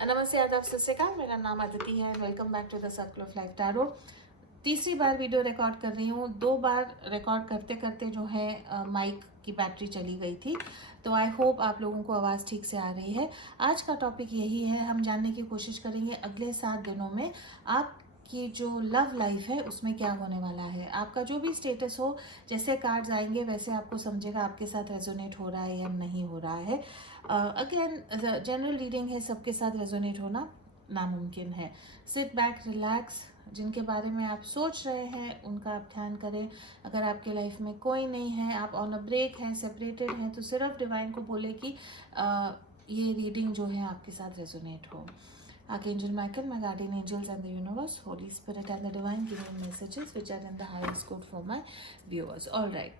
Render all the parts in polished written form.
नमस्ते, आदाब, सत श्री अकाल। मेरा नाम अदिति है। Welcome back to the circle of life tarot. तीसरी बार वीडियो रिकॉर्ड कर रही हूँ। 2 बार रिकॉर्ड करते करते जो है माइक की बैटरी चली गई थी, तो आई होप आप लोगों को आवाज़ ठीक से आ रही है। आज का टॉपिक यही है, हम जानने की कोशिश करेंगे अगले 7 दिनों में आपकी जो लव लाइफ है उसमें क्या होने वाला है। आपका जो भी स्टेटस हो, जैसे कार्ड्स आएंगे वैसे आपको समझेगा आपके साथ रेजोनेट हो रहा है या नहीं हो रहा है। अगेन जनरल रीडिंग है, सबके साथ रेजोनेट होना नामुमकिन है। Sit back, relax. जिनके बारे में आप सोच रहे हैं उनका आप ध्यान करें। अगर आपके लाइफ में कोई नहीं है, आप ऑन अ ब्रेक हैं, सेपरेटेड हैं, तो सिर्फ डिवाइन को बोले कि ये रीडिंग जो है आपके साथ रेजोनेट हो। Archangel Michael, my guardian angels and the universe, Holy Spirit and the divine, give me messages which are in the highest good for my viewers. All right.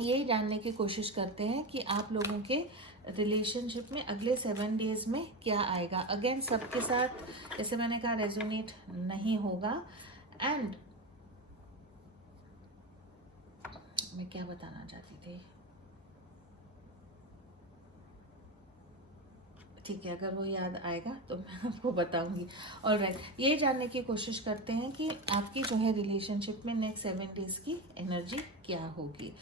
यही जानने की कोशिश करते हैं कि आप लोगों के रिलेशनशिप में अगले 7 डेज में क्या आएगा। अगेन सबके साथ जैसे मैंने कहा रेजोनेट नहीं होगा। एंड मैं क्या बताना चाहती थी, ठीक है, अगर वो याद आएगा तो मैं आपको बताऊंगी। और राइट, ये जानने की कोशिश करते हैं कि आपकी जो है रिलेशनशिप में नेक्स्ट 7 डेज की एनर्जी क्या होगी।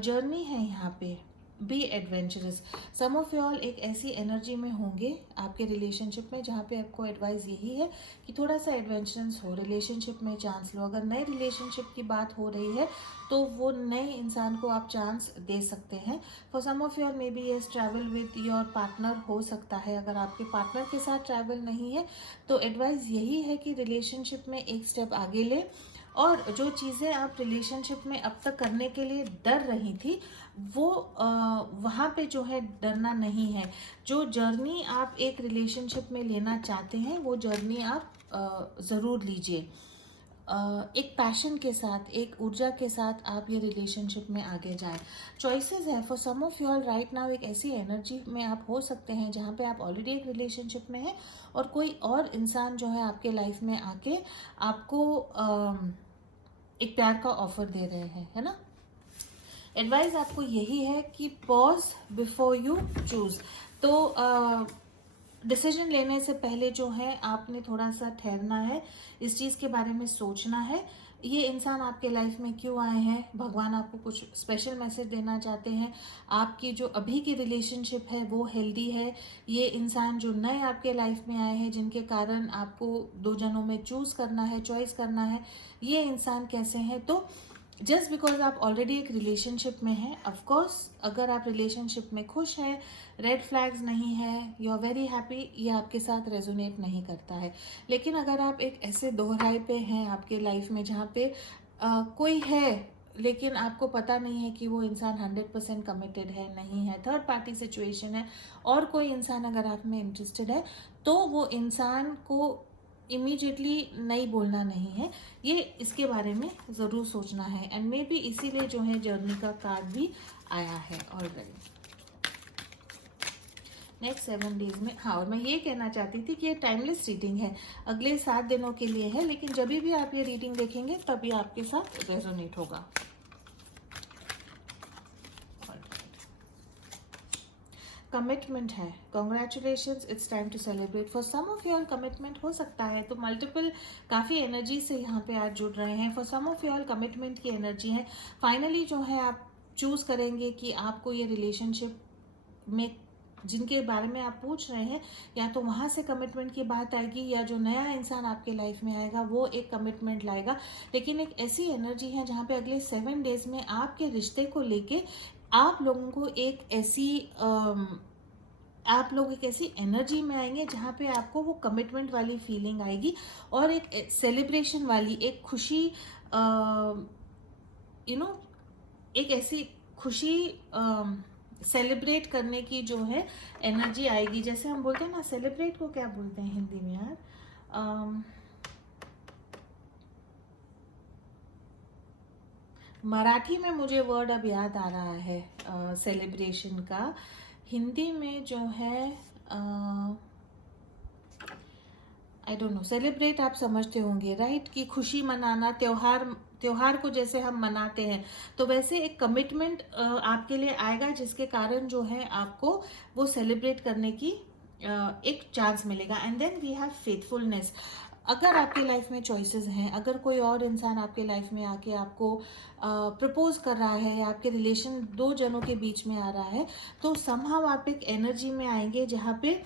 जर्नी है यहाँ पे, be adventurous. Some of you all एक ऐसी एनर्जी में होंगे आपके रिलेशनशिप में जहाँ पे आपको एडवाइस यही है कि थोड़ा सा एडवेंचरस हो, रिलेशनशिप में चांस लो। अगर नए रिलेशनशिप की बात हो रही है तो वो नए इंसान को आप चांस दे सकते हैं। For some of you all maybe yes travel with your partner हो सकता है। अगर आपके पार्टनर के साथ ट्रैवल नहीं है तो एडवाइस यही है कि रिलेशनशिप में एक स्टेप आगे ले, और जो चीज़ें आप रिलेशनशिप में अब तक करने के लिए डर रही थी वो वहाँ पे जो है डरना नहीं है। जो जर्नी आप एक रिलेशनशिप में लेना चाहते हैं वो जर्नी आप ज़रूर लीजिए। एक पैशन के साथ, एक ऊर्जा के साथ आप ये रिलेशनशिप में आगे जाएं। चॉइसेस है for some of you all right now. एक ऐसी एनर्जी में आप हो सकते हैं जहाँ पे आप ऑलरेडी एक रिलेशनशिप में हैं और कोई और इंसान जो है आपके लाइफ में आके आपको एक प्यार का ऑफर दे रहे हैं, है ना। एडवाइस आपको यही है कि पॉज बिफोर यू चूज। तो डिसीजन लेने से पहले जो है आपने थोड़ा सा ठहरना है, इस चीज़ के बारे में सोचना है। ये इंसान आपके लाइफ में क्यों आए हैं, भगवान आपको कुछ स्पेशल मैसेज देना चाहते हैं। आपकी जो अभी की रिलेशनशिप है वो हेल्दी है। ये इंसान जो नए आपके लाइफ में आए हैं जिनके कारण आपको 2 जनों में चूज़ करना है, चॉइस करना है, ये इंसान कैसे हैं। तो जस्ट बिकॉज आप ऑलरेडी एक रिलेशनशिप में हैं, ऑफकोर्स अगर आप रिलेशनशिप में खुश हैं, रेड फ्लैग्स नहीं है, यू आर वेरी हैप्पी, ये आपके साथ रेजोनेट नहीं करता है। लेकिन अगर आप एक ऐसे दोहराए पे हैं आपके लाइफ में जहाँ पे कोई है लेकिन आपको पता नहीं है कि वो इंसान 100% कमिटेड है, नहीं है, थर्ड पार्टी सिचुएशन है, और कोई इंसान अगर आप में इंटरेस्टेड है, तो वो इंसान को इमीडिएटली नहीं बोलना नहीं है, ये इसके बारे में ज़रूर सोचना है। एंड मे बी इसीलिए जो है जर्नी का कार्ड भी आया है ऑलरेडी नेक्स्ट 7 डेज में। हाँ, और मैं ये कहना चाहती थी कि ये टाइमलेस रीडिंग है, अगले 7 दिनों के लिए है, लेकिन जब भी आप ये रीडिंग देखेंगे तभी आपके साथ रेजोनेट होगा। कमिटमेंट है, congratulations, it's time to celebrate. For some of you all commitment हो सकता है, तो मल्टीपल काफ़ी एनर्जी से यहाँ पे आज जुड़ रहे हैं। For some of you all commitment की एनर्जी है। फाइनली जो है आप चूज़ करेंगे कि आपको ये रिलेशनशिप में जिनके बारे में आप पूछ रहे हैं, या तो वहाँ से कमिटमेंट की बात आएगी या जो नया इंसान आपके लाइफ में आएगा वो एक कमिटमेंट लाएगा। लेकिन एक ऐसी एनर्जी है जहाँ पे अगले 7 डेज में आपके रिश्ते को लेके आप लोगों को एक ऐसी आप लोग एक ऐसी एनर्जी में आएंगे जहाँ पे आपको वो कमिटमेंट वाली फीलिंग आएगी और एक सेलिब्रेशन वाली, एक खुशी, एक ऐसी खुशी सेलिब्रेट करने की जो है एनर्जी आएगी। जैसे हम बोलते हैं ना, सेलिब्रेट को क्या बोलते हैं हिंदी में यार, मराठी में मुझे वर्ड अब याद आ रहा है सेलिब्रेशन का। हिंदी में जो है आई डोंट नो, सेलिब्रेट आप समझते होंगे राइट, कि खुशी मनाना, त्योहार को जैसे हम मनाते हैं, तो वैसे एक कमिटमेंट आपके लिए आएगा जिसके कारण जो है आपको वो सेलिब्रेट करने की एक चांस मिलेगा। And then we have faithfulness. अगर आपके लाइफ में चॉइसेस हैं, अगर कोई और इंसान आपके लाइफ में आके आपको प्रपोज कर रहा है या आपके रिलेशन दो जनों के बीच में आ रहा है, तो समहाउ आप एक एनर्जी में आएंगे जहाँ पे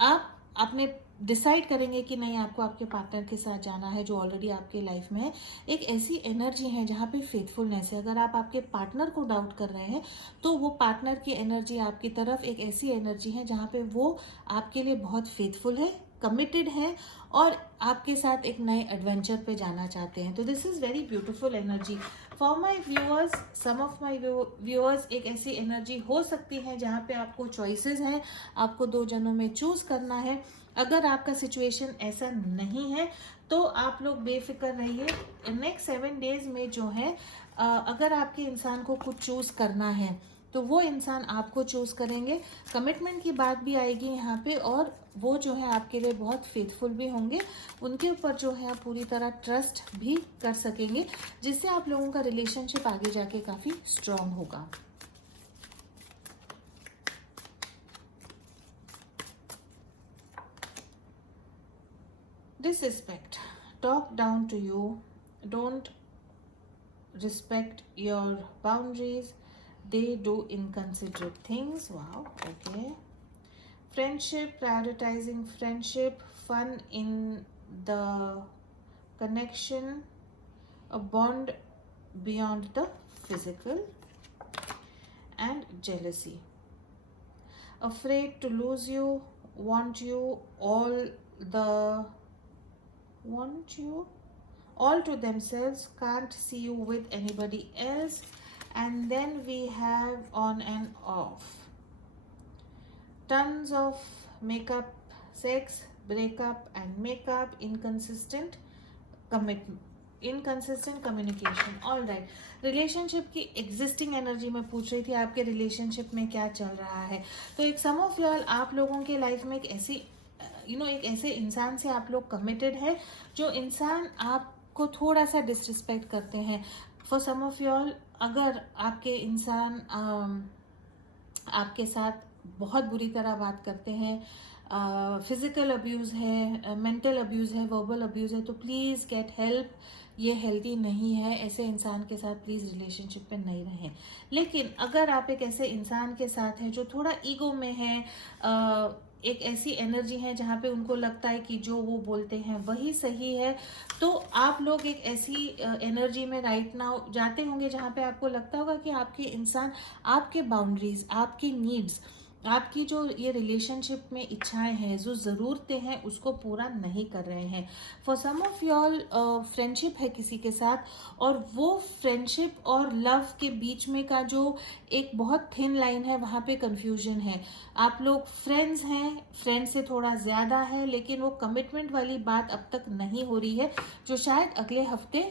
आप अपने डिसाइड करेंगे कि नहीं, आपको आपके पार्टनर के साथ जाना है जो ऑलरेडी आपके लाइफ में है। एक ऐसी एनर्जी है जहाँ पे फेथफुलनेस है। अगर आप आपके पार्टनर को डाउट कर रहे हैं तो वो पार्टनर की एनर्जी आपकी तरफ एक ऐसी एनर्जी है जहाँ पे वो आपके लिए बहुत फेथफुल है, कमिटेड है और आपके साथ एक नए एडवेंचर पे जाना चाहते हैं। तो this is very beautiful energy for my viewers. Some of my viewers, एक ऐसी एनर्जी हो सकती है जहाँ पे आपको चॉइसेस हैं, आपको दो जनों में चूज करना है। अगर आपका सिचुएशन ऐसा नहीं है तो आप लोग बेफिक्र रहिए। नेक्स्ट 7 डेज में जो है अगर आपके इंसान को कुछ चूज करना है तो वो इंसान आपको चूज करेंगे। कमिटमेंट की बात भी आएगी यहाँ पे और वो जो है आपके लिए बहुत फेथफुल भी होंगे। उनके ऊपर जो है आप पूरी तरह ट्रस्ट भी कर सकेंगे, जिससे आप लोगों का रिलेशनशिप आगे जाके काफ़ी स्ट्रांग होगा। Disrespect, talk down to you, don't respect your boundaries, they do inconsiderate things. Wow, okay. Friendship, prioritizing friendship, fun in the connection, a bond beyond the physical, and jealousy. Afraid to lose you, want you all to themselves, can't see you with anybody else. And then we have on and off, tons of makeup, sex, breakup and makeup, inconsistent communication. All right, relationship की existing energy में पूछ रही थी आपके relationship में क्या चल रहा है। तो एक सम ऑफ यॉल, आप लोगों के लाइफ में एक ऐसी एक ऐसे इंसान से आप लोग कमिटेड है जो इंसान आपको थोड़ा सा डिसरिस्पेक्ट करते हैं। फॉर सम ऑफ यॉल, अगर आपके इंसान आपके साथ बहुत बुरी तरह बात करते हैं, फिजिकल अब्यूज़ है, मेंटल अब्यूज़ है, वर्बल अब्यूज़ है, तो प्लीज़ गेट हेल्प। ये हेल्दी नहीं है। ऐसे इंसान के साथ प्लीज़ रिलेशनशिप में नहीं रहें। लेकिन अगर आप एक ऐसे इंसान के साथ हैं जो थोड़ा ईगो में है, एक ऐसी एनर्जी है जहाँ पे उनको लगता है कि जो वो बोलते हैं वही सही है, तो आप लोग एक ऐसी एनर्जी में राइट नाउ जाते होंगे जहाँ पे आपको लगता होगा कि आपके इंसान आपके बाउंड्रीज, आपकी नीड्स, आपकी जो ये रिलेशनशिप में इच्छाएं हैं, जो ज़रूरतें हैं, उसको पूरा नहीं कर रहे हैं। For some of y'all friendship है किसी के साथ, और वो फ्रेंडशिप और लव के बीच में का जो एक बहुत थिन लाइन है, वहाँ पे कंफ्यूजन है। आप लोग फ्रेंड्स हैं, फ्रेंड से थोड़ा ज़्यादा है, लेकिन वो कमिटमेंट वाली बात अब तक नहीं हो रही है, जो शायद अगले हफ्ते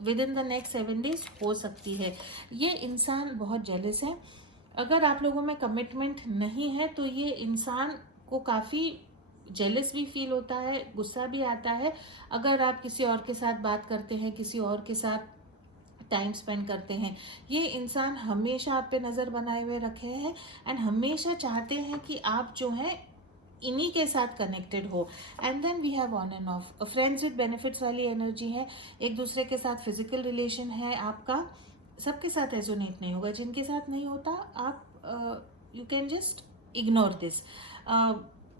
with in the next 7 days हो सकती है। ये इंसान बहुत जेलस है। अगर आप लोगों में कमिटमेंट नहीं है तो ये इंसान को काफ़ी जेलस भी फील होता है, गुस्सा भी आता है। अगर आप किसी और के साथ बात करते हैं, किसी और के साथ टाइम स्पेंड करते हैं, ये इंसान हमेशा आप पे नज़र बनाए हुए रखे हैं एंड हमेशा चाहते हैं कि आप जो है इन्हीं के साथ कनेक्टेड हो। And then we have on and off, friends with benefits वाली एनर्जी है। एक दूसरे के साथ फिजिकल रिलेशन है आपका, सबके साथ रेजोनेट नहीं होगा। जिनके साथ नहीं होता, आप you can just ignore this.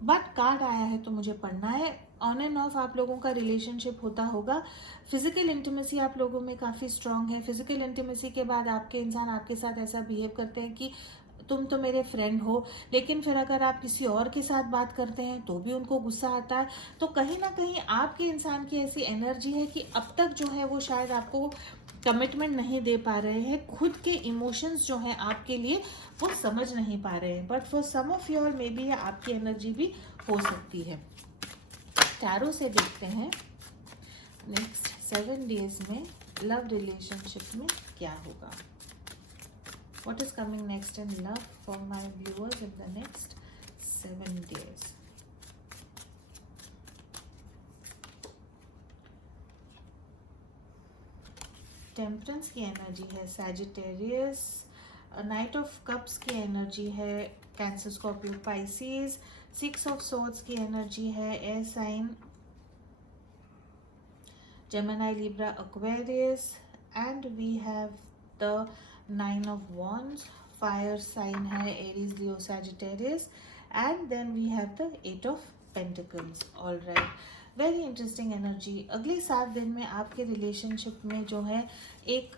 But card आया है तो मुझे पढ़ना है। ऑन एंड ऑफ आप लोगों का रिलेशनशिप होता होगा। फिजिकल इंटीमेसी आप लोगों में काफ़ी स्ट्रांग है। फिजिकल इंटीमेसी के बाद आपके इंसान आपके साथ ऐसा बिहेव करते हैं कि तुम तो मेरे फ्रेंड हो, लेकिन फिर अगर आप किसी और के साथ बात करते हैं तो भी उनको गुस्सा आता है। तो कहीं ना कहीं आपके इंसान की ऐसी एनर्जी है कि अब तक जो है वो शायद आपको कमिटमेंट नहीं दे पा रहे हैं, खुद के इमोशंस जो हैं आपके लिए वो समझ नहीं पा रहे हैं। But for some of your maybe आपकी एनर्जी भी हो सकती है। टैरो से देखते हैं नेक्स्ट 7 डेज में लव रिलेशनशिप में क्या होगा। What is coming next in love for my viewers in the next 7 days? Temperance की एनर्जी है, सैजिटेरियस, नाइट ऑफ कप्स की एनर्जी है Cancer, Scorpio, Pisces. 6 of swords की एनर्जी है air sign Gemini, Libra, Aquarius. And we have the 9 of wands, fire sign है Aries, Leo, Sagittarius. And then we have the 8 of pentacles. All right, very interesting energy. अगले 7 दिन में आपके relationship में जो है एक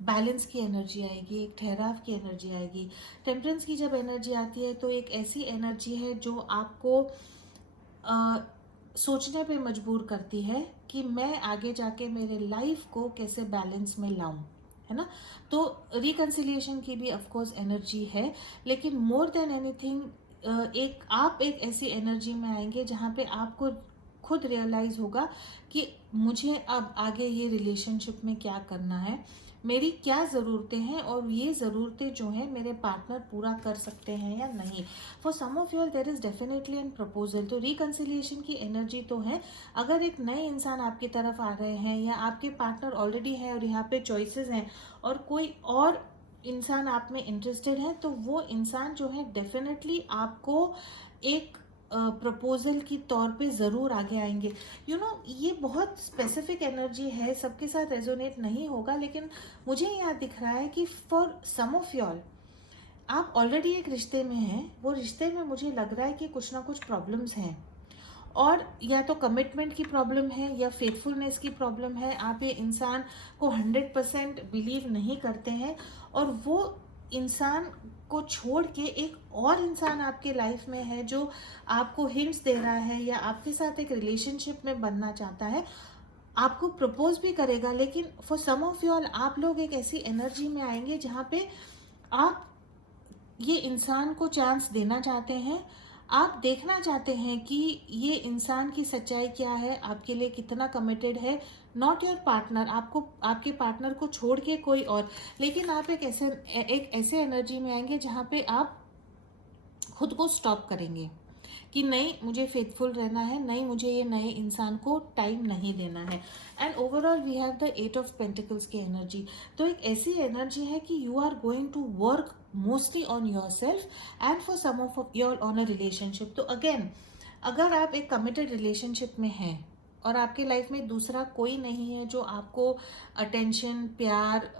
बैलेंस की एनर्जी आएगी, एक ठहराव की एनर्जी आएगी। टेम्परेंस की जब एनर्जी आती है तो एक ऐसी एनर्जी है जो आपको सोचने पे मजबूर करती है कि मैं आगे जाके मेरे लाइफ को कैसे बैलेंस में लाऊं, है ना। तो रिकन्सिलिएशन की भी ऑफ कोर्स एनर्जी है, लेकिन मोर देन एनीथिंग आप एक ऐसी एनर्जी में आएंगे जहाँ पे आपको खुद रियलाइज होगा कि मुझे अब आगे ये रिलेशनशिप में क्या करना है, मेरी क्या ज़रूरतें हैं और ये ज़रूरतें जो हैं मेरे पार्टनर पूरा कर सकते हैं या नहीं। For some of you there is definitely an proposal. तो रिकन्सिलिएशन की एनर्जी तो है। अगर एक नए इंसान आपकी तरफ आ रहे हैं या आपके पार्टनर ऑलरेडी है और यहाँ पे चॉइसेस हैं और कोई और इंसान आप में इंटरेस्टेड है, तो वो इंसान जो है डेफिनेटली आपको एक प्रपोजल की तौर पे ज़रूर आगे आएंगे। यू नो, ये बहुत स्पेसिफिक एनर्जी है, सबके साथ रेजोनेट नहीं होगा, लेकिन मुझे यहाँ दिख रहा है कि फॉर सम ऑफ यॉल आप ऑलरेडी एक रिश्ते में हैं। वो रिश्ते में मुझे लग रहा है कि कुछ ना कुछ प्रॉब्लम्स हैं, और या तो कमिटमेंट की प्रॉब्लम है या फेथफुलनेस की प्रॉब्लम है। आप ये इंसान को 100% बिलीव नहीं करते हैं और वो इंसान को छोड़ के एक और इंसान आपके लाइफ में है जो आपको हिंट्स दे रहा है या आपके साथ एक रिलेशनशिप में बनना चाहता है, आपको प्रपोज भी करेगा। लेकिन for some of you all आप लोग एक ऐसी एनर्जी में आएंगे जहाँ पे आप ये इंसान को चांस देना चाहते हैं, आप देखना चाहते हैं कि ये इंसान की सच्चाई क्या है, आपके लिए कितना कमिटेड है। नॉट योर पार्टनर, आपको आपके पार्टनर को छोड़ के कोई और, लेकिन आप एक ऐसे एनर्जी में आएंगे जहाँ पे आप खुद को स्टॉप करेंगे कि नहीं, मुझे फेथफुल रहना है, नहीं मुझे ये नए इंसान को टाइम नहीं देना है। And overall we have the 8 of pentacles की एनर्जी। तो एक ऐसी एनर्जी है कि you are going to work mostly on yourself and for some of your on a relationship. तो अगेन, अगर आप एक कमिटेड रिलेशनशिप में हैं और आपके लाइफ में दूसरा कोई नहीं है जो आपको अटेंशन, प्यार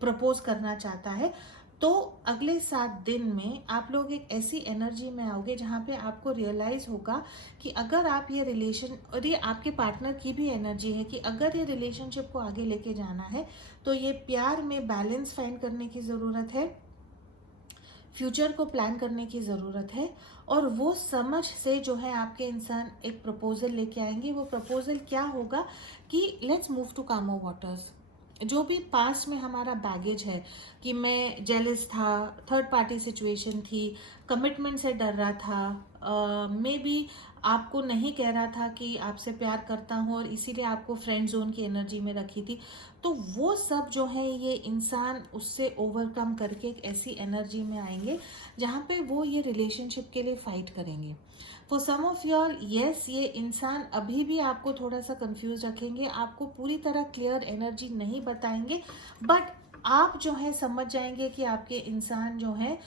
प्रपोज करना चाहता है, तो अगले 7 दिन में आप लोग एक ऐसी एनर्जी में आओगे जहाँ पे आपको रियलाइज होगा कि अगर आप ये रिलेशन, और ये आपके पार्टनर की भी एनर्जी है कि अगर ये रिलेशनशिप को आगे लेके जाना है तो ये प्यार में बैलेंस फाइंड करने की ज़रूरत है, फ्यूचर को प्लान करने की ज़रूरत है। और वो समझ से जो है आपके इंसान एक प्रपोजल लेके आएंगे। वो प्रपोजल क्या होगा कि लेट्स मूव टू कामर वाटर्स। जो भी पास्ट में हमारा बैगेज है कि मैं जेलस था, थर्ड पार्टी सिचुएशन थी, कमिटमेंट से डर रहा था, मे बी आपको नहीं कह रहा था कि आपसे प्यार करता हूँ और इसीलिए आपको फ्रेंड जोन की एनर्जी में रखी थी, तो वो सब जो है ये इंसान उससे ओवरकम करके एक ऐसी एनर्जी में आएंगे जहाँ पे वो ये रिलेशनशिप के लिए फाइट करेंगे। For some of y'all yes, ये इंसान अभी भी आपको थोड़ा सा कंफ्यूज रखेंगे, आपको पूरी तरह क्लियर एनर्जी नहीं बताएंगे, बट आप जो है समझ जाएंगे कि आपके इंसान जो है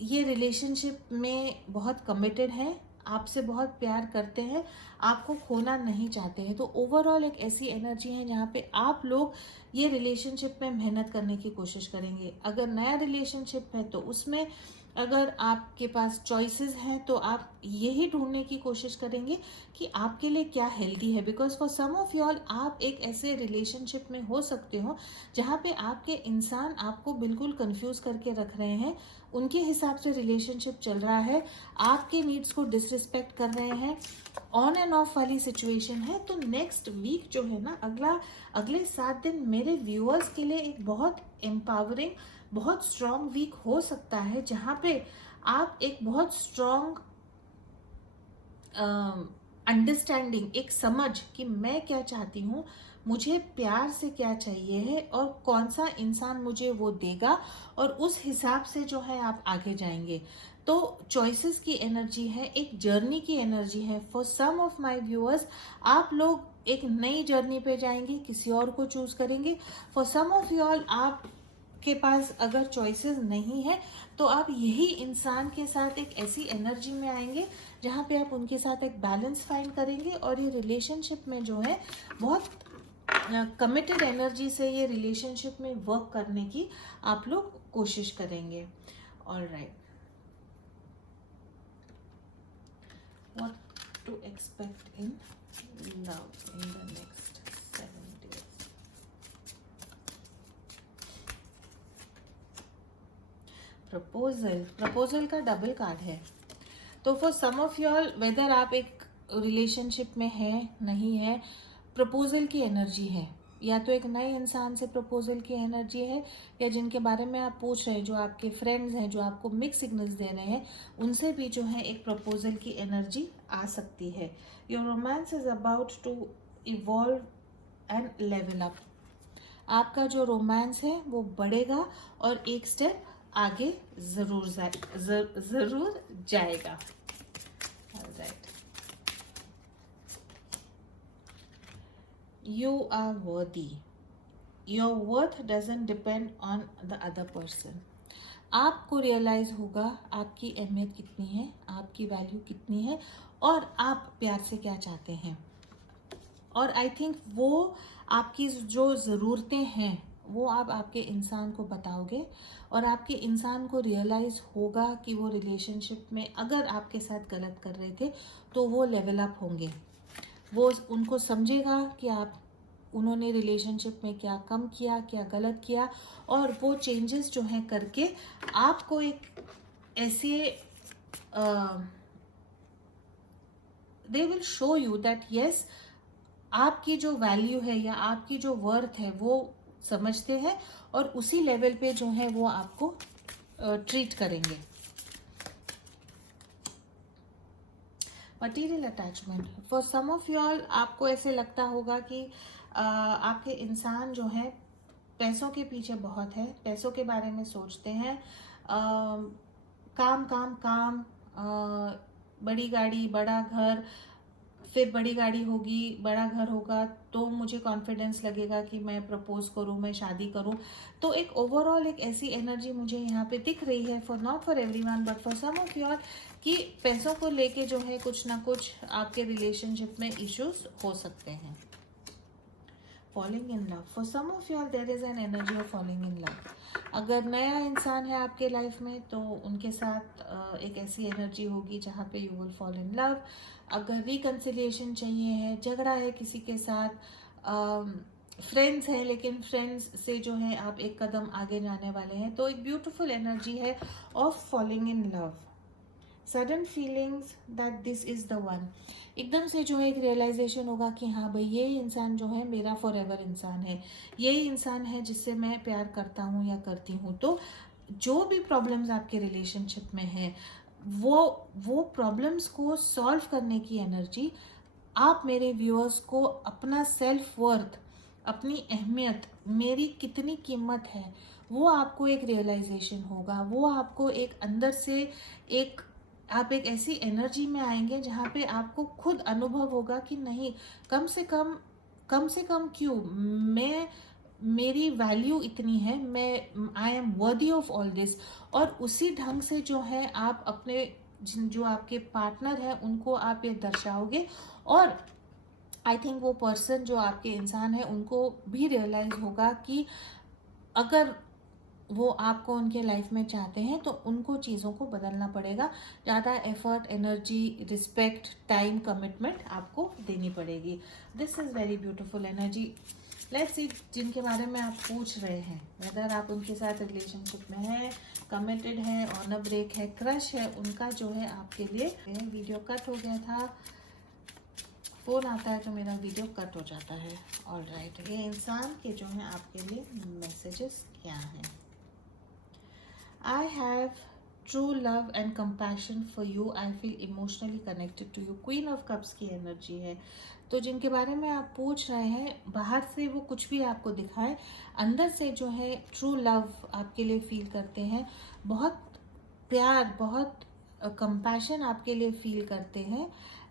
ये रिलेशनशिप में बहुत कमिटेड हैं, आपसे बहुत प्यार करते हैं, आपको खोना नहीं चाहते हैं। तो ओवरऑल एक ऐसी एनर्जी है जहाँ पे आप लोग ये रिलेशनशिप में मेहनत करने की कोशिश करेंगे। अगर नया रिलेशनशिप है तो उसमें अगर आपके पास चॉइसेस हैं तो आप यही ढूंढने की कोशिश करेंगे कि आपके लिए क्या हेल्दी है। Because for some of y'all आप एक ऐसे रिलेशनशिप में हो सकते हो जहाँ पे आपके इंसान आपको बिल्कुल कंफ्यूज करके रख रहे हैं, उनके हिसाब से रिलेशनशिप चल रहा है, आपके नीड्स को डिसरिस्पेक्ट कर रहे हैं, ऑन एंड ऑफ वाली सिचुएशन है। तो नेक्स्ट वीक जो है ना, अगले 7 दिन मेरे व्यूअर्स के लिए एक बहुत एम्पावरिंग, बहुत स्ट्रॉन्ग वीक हो सकता है जहाँ पे आप एक बहुत स्ट्रॉन्ग अंडरस्टैंडिंग, एक समझ कि मैं क्या चाहती हूँ, मुझे प्यार से क्या चाहिए है और कौन सा इंसान मुझे वो देगा, और उस हिसाब से जो है आप आगे जाएंगे। तो चॉइसेस की एनर्जी है, एक जर्नी की एनर्जी है। For some of my viewers आप लोग एक नई जर्नी पे जाएंगे, किसी और को चूज करेंगे। For some of you all आप के पास अगर चॉइसेस नहीं है तो आप यही इंसान के साथ एक ऐसी एनर्जी में आएंगे जहाँ पे आप उनके साथ एक बैलेंस फाइंड करेंगे और ये रिलेशनशिप में जो है बहुत कमिटेड एनर्जी से ये रिलेशनशिप में वर्क करने की आप लोग कोशिश करेंगे। Alright, what to expect in love in the next 7 days। Proposal का डबल कार्ड है। तो for some of you all, whether आप एक रिलेशनशिप में है नहीं है, प्रपोजल की एनर्जी है। या तो एक नए इंसान से प्रपोजल की एनर्जी है, या जिनके बारे में आप पूछ रहे हैं, जो आपके फ्रेंड्स हैं, जो आपको मिक्स सिग्नल्स दे रहे हैं, उनसे भी जो है एक प्रपोजल की एनर्जी आ सकती है। Your romance is about to evolve and level up. आपका जो रोमांस है वो बढ़ेगा और एक स्टेप आगे जरूर जाएगा। Alright. You are worthy. Your worth doesn't depend on the other person. आपको रियलाइज होगा आपकी अहमियत कितनी है, आपकी वैल्यू कितनी है और आप प्यार से क्या चाहते हैं। और आई थिंक वो आपकी जो ज़रूरतें हैं वो आप आपके इंसान को बताओगे और आपके इंसान को रियलाइज़ होगा कि वो रिलेशनशिप में अगर आपके साथ गलत कर रहे थे तो वो लेवल अप होंगे। वो उनको समझेगा कि आप उन्होंने रिलेशनशिप में क्या कम किया, क्या गलत किया, और वो चेंजेस जो हैं करके आपको एक ऐसे they will show you that yes, आपकी जो वैल्यू है या आपकी जो वर्थ है वो समझते हैं और उसी लेवल पे जो है वो आपको ट्रीट करेंगे। Material attachment for some of you all, आपको ऐसे लगता होगा कि आपके इंसान जो है पैसों के पीछे बहुत है, पैसों के बारे में सोचते हैं, काम काम काम, बड़ी गाड़ी बड़ा घर, फिर बड़ी गाड़ी होगी बड़ा घर होगा तो मुझे कॉन्फिडेंस लगेगा कि मैं प्रपोज करूँ, मैं शादी करूँ। तो एक ओवरऑल एक ऐसी एनर्जी मुझे यहाँ पे दिख रही है, for not for everyone but for some of you all, कि पैसों को लेके जो है कुछ ना कुछ आपके रिलेशनशिप में इश्यूज हो सकते हैं। Falling in love for some of you all, there is an energy of falling in love. अगर नया इंसान है आपके लाइफ में तो उनके साथ एक ऐसी एनर्जी होगी जहाँ पे you will fall in love. अगर रिकन्सिलिएशन चाहिए है, झगड़ा है किसी के साथ, फ्रेंड्स हैं लेकिन फ्रेंड्स से जो है आप एक कदम आगे जाने वाले हैं, तो एक ब्यूटीफुल एनर्जी है of falling in love. Sudden feelings that this is the one, एकदम से जो है एक रियलाइजेशन होगा कि हाँ भाई ये इंसान जो है मेरा फॉर एवर इंसान है, ये इंसान है जिससे मैं प्यार करता हूँ या करती हूँ। तो जो भी प्रॉब्लम्स आपके रिलेशनशिप में है वो प्रॉब्लम्स को सॉल्व करने की एनर्जी, आप मेरे व्यूअर्स को अपना सेल्फ वर्थ, अपनी अहमियत, मेरी कितनी कीमत है, वो आपको एक रियलाइजेशन होगा। वो आपको एक अंदर से आप एक ऐसी एनर्जी में आएंगे जहाँ पे आपको खुद अनुभव होगा कि नहीं, कम से कम क्यों, मेरी वैल्यू इतनी है, मैं I am worthy of all this. और उसी ढंग से जो है आप अपने जो आपके पार्टनर हैं उनको आप ये दर्शाओगे और आई थिंक वो पर्सन जो आपके इंसान है उनको भी रियलाइज होगा कि अगर वो आपको उनके लाइफ में चाहते हैं तो उनको चीज़ों को बदलना पड़ेगा, ज़्यादा effort, energy, respect, time, commitment आपको देनी पड़ेगी। This is very beautiful energy. Let's see जिनके बारे में आप पूछ रहे हैं, वेदर आप उनके साथ रिलेशनशिप में हैं, कमिटेड है, ऑन अ ब्रेक है, क्रश है, उनका जो है आपके लिए। वीडियो कट हो गया था, फ़ोन आता है तो मेरा वीडियो कट हो जाता है। ऑलराइट, ये इंसान के जो है आपके लिए मैसेजेस क्या हैं। I have true love and compassion for you. I feel emotionally connected to you. Queen of Cups की एनर्जी है। तो जिनके बारे में आप पूछ रहे हैं, बाहर से वो कुछ भी आपको दिखाए, अंदर से जो है ट्रू लव आपके लिए फील करते हैं, बहुत प्यार, बहुत कंपैशन आपके लिए फील करते हैं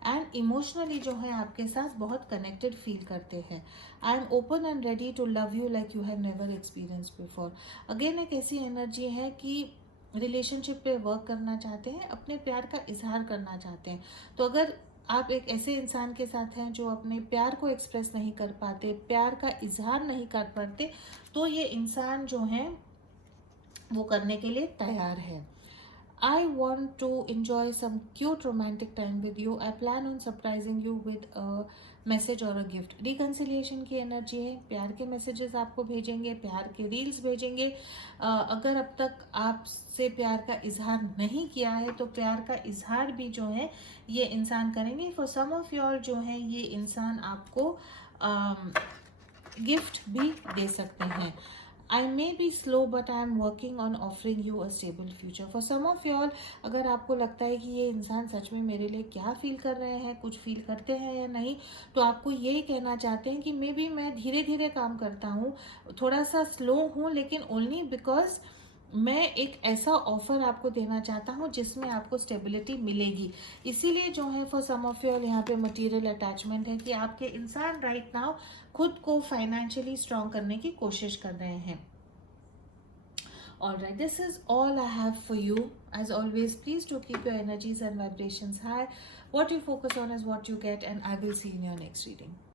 एंड इमोशनली जो है आपके साथ बहुत कनेक्टेड फील करते हैं. I am open and ready to love you like you have never experience before. Again एक ऐसी एनर्जी है कि रिलेशनशिप पे वर्क करना चाहते हैं, अपने प्यार का इजहार करना चाहते हैं. तो अगर आप एक ऐसे इंसान के साथ हैं जो अपने प्यार को एक्सप्रेस नहीं कर पाते, प्यार का इजहार नहीं कर पाते, तो ये इंसान जो है वो करने के लिए तैयार है. I want to enjoy some cute romantic time with you. I plan on surprising you with a message or a gift. Reconciliation की एनर्जी है, प्यार के मैसेजेस आपको भेजेंगे, प्यार के रील्स भेजेंगे. अगर अब तक आपसे प्यार का इजहार नहीं किया है तो प्यार का इजहार भी जो है ये इंसान करेंगे. फॉर सम ऑफ योर जो है ये इंसान आपको गिफ्ट भी दे सकते हैं. I may be slow but I am working on offering you a stable future. For some of you all, अगर आपको लगता है कि ये इंसान सच में मेरे लिए क्या फील कर रहे हैं, कुछ फील करते हैं या नहीं, तो आपको यही कहना चाहते हैं कि मे बी मैं धीरे धीरे काम करता हूँ, थोड़ा सा स्लो हूँ, लेकिन ओनली बिकॉज मैं एक ऐसा ऑफर आपको देना चाहता हूँ जिसमें आपको स्टेबिलिटी मिलेगी. इसीलिए जो है for some of you all यहाँ पे मटेरियल अटैचमेंट है कि आपके इंसान राइट नाउ खुद को फाइनेंशियली स्ट्रॉन्ग करने की कोशिश कर रहे हैं. Alright, this is all I have for you. As always, please do keep your energies and vibrations high. What you focus on is what you get, and I will see you in your next reading.